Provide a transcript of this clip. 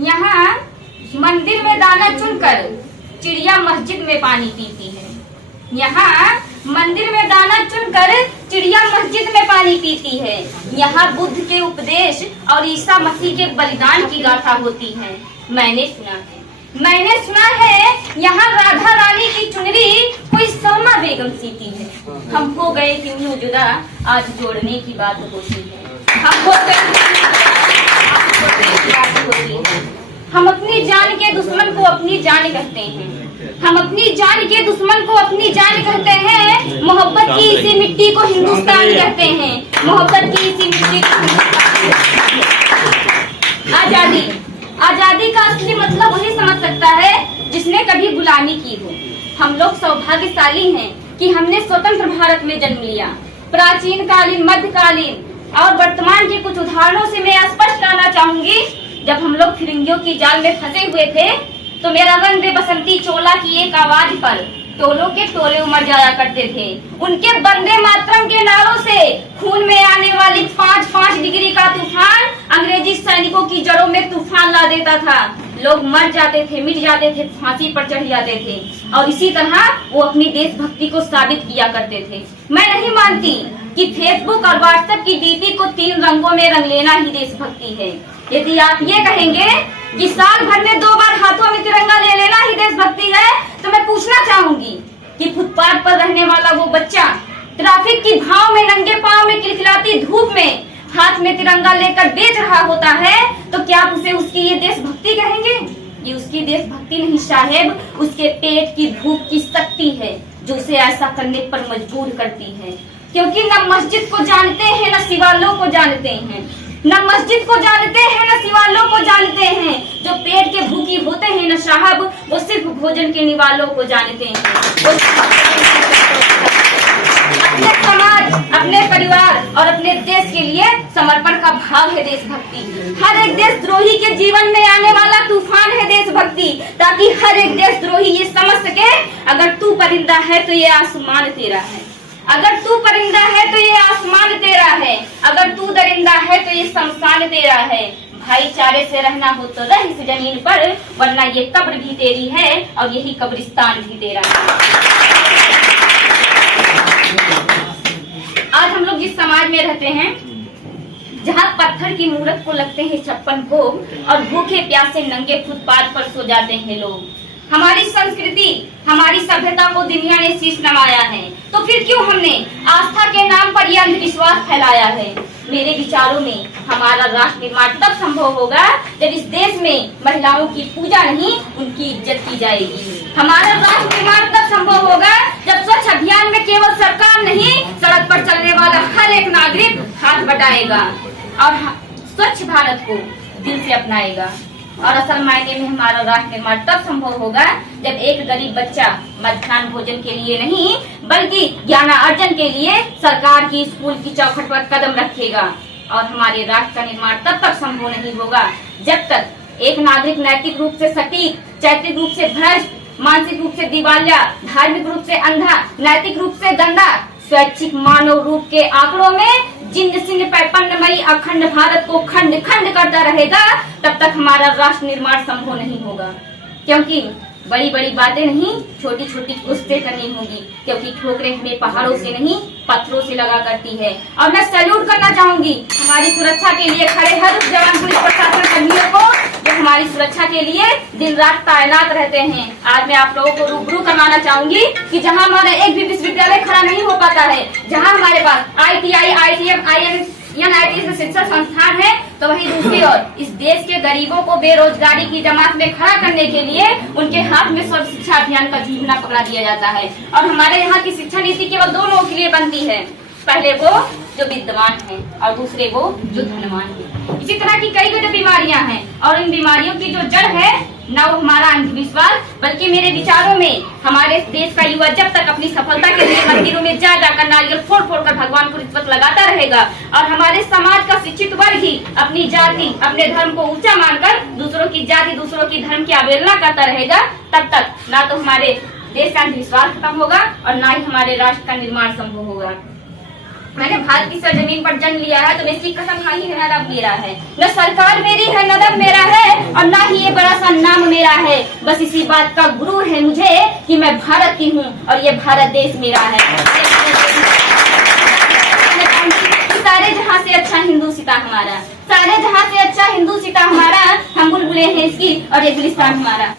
यहाँ मंदिर में दाना चुनकर चिड़िया मस्जिद में पानी पीती है। यहाँ मंदिर में दाना चुनकर चिड़िया मस्जिद में पानी पीती है। यहाँ बुद्ध के उपदेश और ईसा मसीह के बलिदान की गाथा होती है। मैंने सुना है यहाँ राधा रानी की चुनरी कोई सलमा बेगम सीती है। हम हो गए क्यों जुदा, आज जोड़ने की बात होती है। हम अपनी जान के दुश्मन को अपनी जान कहते हैं। हम अपनी जान के दुश्मन को अपनी जान कहते हैं। मोहब्बत की इसी मिट्टी को हिंदुस्तान कहते हैं। मोहब्बत की इसी मिट्टी को आजादी का असली मतलब वही समझ सकता है जिसने कभी गुलामी की हो। हम लोग सौभाग्यशाली हैं कि हमने स्वतंत्र भारत में जन्म लिया। प्राचीन कालीन, मध्यकालीन और वर्तमान के कुछ उदाहरणों से मैं स्पष्ट करना चाहूंगी। जब हम लोग फिरंगियों की जाल में फंसे हुए थे तो मेरा रंग दे बसंती चोला की एक आवाज पर टोलों के टोले उमड़ जाया करते थे। उनके वंदे मातरम के नारों से खून में आने वाली 5-5 डिग्री का तूफान अंग्रेजी सैनिकों की जड़ों में तूफान ला देता था। लोग मर जाते थे, मिट जाते थे, फांसी पर चढ़ जाते थे और इसी तरह वो अपनी देशभक्ति को साबित किया करते थे। मैं नहीं मानती कि फेसबुक और व्हाट्सएप की डीपी को 3 रंगों में रंग लेना ही देशभक्ति है। यदि आप ये कहेंगे कि साल भर में 2 बार हाथों में तिरंगा ले लेना ही देशभक्ति है, तो मैं पूछना चाहूंगी कि फुटपाथ पर रहने वाला वो बच्चा ट्रैफिक की भाव में नंगे पांव में खिलखिलाती धूप में हाथ में तिरंगा लेकर बेच रहा होता है, तो क्या आप उसे उसकी ये देशभक्ति कहेंगे? ये उसकी देशभक्ति नहीं साहेब, उसके पेट की भूख की शक्ति है जो उसे ऐसा करने पर मजबूर करती है। क्योंकि न मस्जिद को जानते हैं न शिवालों को जानते हैं, न मस्जिद को जानते हैं न शिवालों को जानते हैं। जो पेट के भूखी होते हैं न साहब, वो सिर्फ भोजन के निवालों को जानते हैं। अपने समाज, अपने परिवार और अपने देश के लिए समर्पण का भाव है देशभक्ति। हर एक देशद्रोही के जीवन में आने वाला तूफान है देशभक्ति, ताकि हर एक देशद्रोही ये समझ सके अगर तू परिंदा है तो ये आसमान तेरा है, अगर तू परिंदा है तो ये आसमान तेरा है, अगर तू दरिंदा है तो ये शमशान तेरा है। भाईचारे से रहना हो तो रह इस जमीन पर, वरना ये कब्र भी तेरी है और यही कब्रिस्तान भी तेरा है। आज हम लोग जिस समाज में रहते हैं, जहाँ पत्थर की मूर्त को लगते हैं 56 भोग और भूखे प्यासे नंगे फुटपाथ पर सो जाते हैं लोग। हमारी संस्कृति, हमारी सभ्यता को दुनिया ने शीश नवाया है, तो फिर क्यों हमने आस्था के नाम पर यह अंधविश्वास फैलाया है? मेरे विचारों में हमारा राष्ट्र निर्माण तब संभव होगा जब इस देश में महिलाओं की पूजा नहीं, उनकी इज्जत की जाएगी। हमारा राष्ट्र निर्माण तब संभव होगा जब स्वच्छ अभियान में केवल सरकार नहीं, सड़क पर चलने वाला हर एक नागरिक हाथ बटाएगा और स्वच्छ भारत को दिल से अपनाएगा। और असल मायने में हमारा राष्ट्र निर्माण तब संभव होगा जब एक गरीब बच्चा मध्याह्न भोजन के लिए नहीं बल्कि ज्ञानार्जन के लिए सरकार की स्कूल की चौखट पर कदम रखेगा। और हमारे राष्ट्र का निर्माण तब तक संभव नहीं होगा जब तक एक नागरिक नैतिक रूप से सटीक, चैतिक रूप से भ्रष्ट, मानसिक रूप से दिवालिया, धार्मिक रूप से अंधा, नैतिक रूप से गंदा, स्वैच्छिक मानव रूप के आंकड़ों में जिन सिंह पैपन्नमयी अखंड भारत को खंड खंड करता रहेगा, तब तक हमारा राष्ट्र निर्माण संभव नहीं होगा। क्योंकि बड़ी बड़ी बातें नहीं, छोटी छोटी कोशिशें करनी होगी, क्योंकि ठोकरें हमें पहाड़ों से नहीं पत्थरों से लगा करती है। और मैं सैल्यूट करना चाहूंगी हमारी सुरक्षा के लिए खड़े हर उस जवान पुलिस प्रशासन कर्मियों को जो हमारी सुरक्षा के लिए दिन रात तैनात रहते हैं। आज मैं आप लोगों को रूबरू करवाना चाहूंगी कि जहां हमारा एक भी विश्वविद्यालय खड़ा नहीं हो पाता है, जहां हमारे पास ITI, ITM, INIT शिक्षा संस्थान है, तो वहीं दूसरी ओर इस देश के गरीबों को बेरोजगारी की जमात में खड़ा करने के लिए उनके हाथ में सर्व शिक्षा अभियान का झूलना पकड़ा दिया जाता है। और हमारे यहाँ की शिक्षा नीति केवल 2 लोगों के लिए बनती है, पहले वो जो विद्वान हैं और दूसरे वो जो धनवान हैं। इसी तरह की कई कई बीमारियां हैं और इन बीमारियों की जो जड़ है न वो हमारा अंधविश्वास, बल्कि मेरे विचारों में हमारे देश का युवा जब तक अपनी सफलता के लिए मंदिरों में जा जाकर नारियल फोड़ फोड़ कर भगवान को रिश्वत लगाता रहेगा और हमारे समाज का शिक्षित वर्ग ही अपनी जाति, अपने धर्म को ऊंचा मानकर दूसरों की जाति, दूसरों की धर्म की अवहेलना करता रहेगा, तब तक ना तो हमारे देश का अंधविश्वास खत्म होगा और ना ही हमारे राष्ट्र का निर्माण संभव होगा। मैंने भारत की सरजमीन पर जन्म लिया है तो मैं इसकी कसम नहीं है, न रब मेरा है, न सरकार मेरी है, न रब मेरा है और ना ही ये बड़ा सा नाम मेरा है, बस इसी बात का गुरूर है मुझे कि मैं भारत की हूँ और ये भारत देश मेरा है। सारे जहाँ से अच्छा हिंदू सीता हमारा, सारे जहाँ से अच्छा हिंदू सीता हमारा, हम बुलबुलें हैं इसकी और ये गुलिस्तान हमारा।